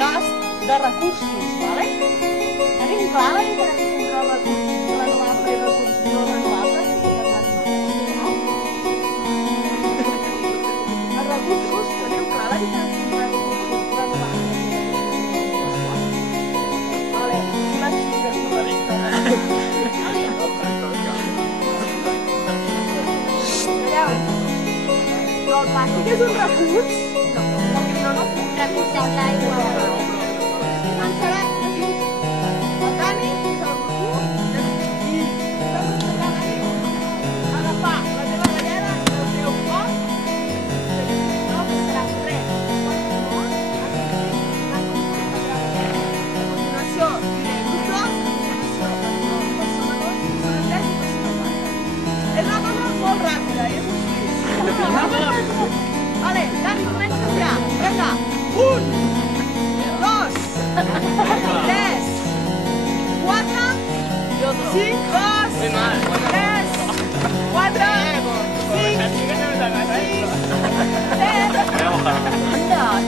gast de recursos, vale? Tenim clar la diferència entre els recursos renovables i recursos no renovables? Els recursos, teniu clar la diferència entre recursos renovables i renovables? Vale, si m'expliques tu la vista. El plàstic és un recurs? No, recurs és l'aigua. No serà el Dani és el recurs i agafar la teva galleda i el teu cor no passarà res. A continuació diré grups, a continuació persona 2, persona 3 i persona 4. És una cosa molt ràpida, és un vale, Dani, comences ja. Vinga. 1, 2, 3, 4, 5, 2, 3, 4, 5, 6, 7,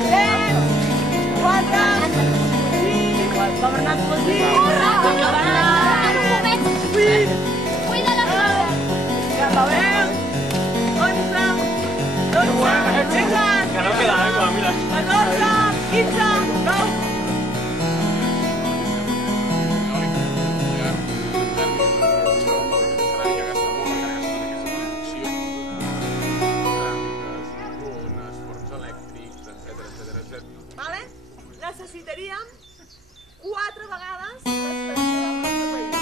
3, 4, 5, Bernat Positiva. Cuida la flor. Ja la veu. 11, 12, 14, 15, 9. Necessitaríem 4 vegades l'expressió del nostre país.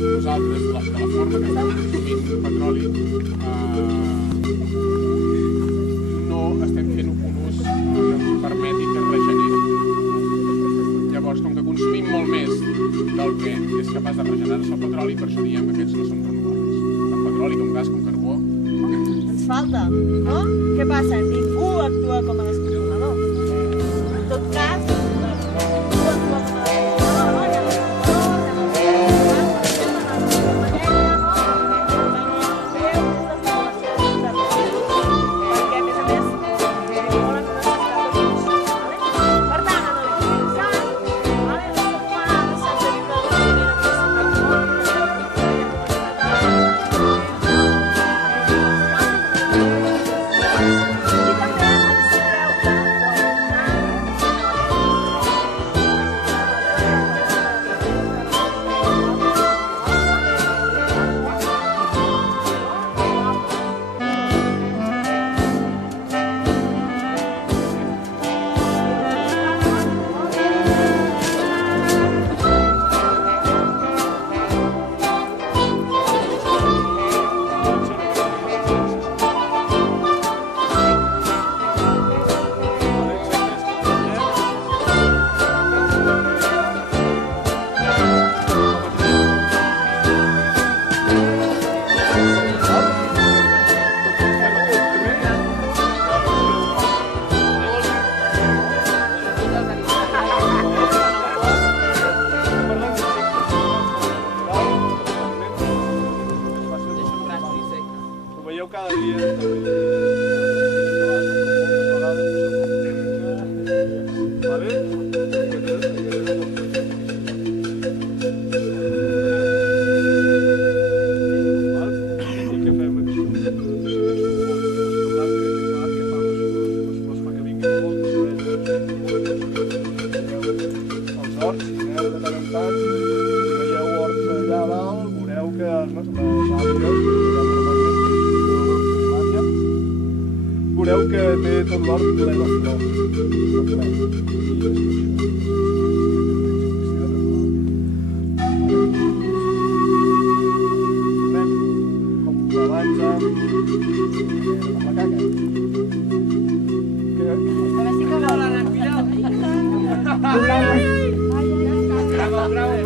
Nosaltres, de la forma que estem consumint petroli, no estem fent un ús que permeti que es regeneri. Llavors, com que consumim molt més del que és capaç de regenerar-se el petroli, per això diem que aquests no són renovables. Tant petroli com gas com carbó. Ens falta, no? Què passa? Ningú actua com a descontrolador. En tot cas, ningú actua com a descontrolador, no? veieu cada dia. Veureu que té tot l'hort ple de flors. Anem com abans amb la caca. A veure si que vol anar a mirar. Bravo, bravo,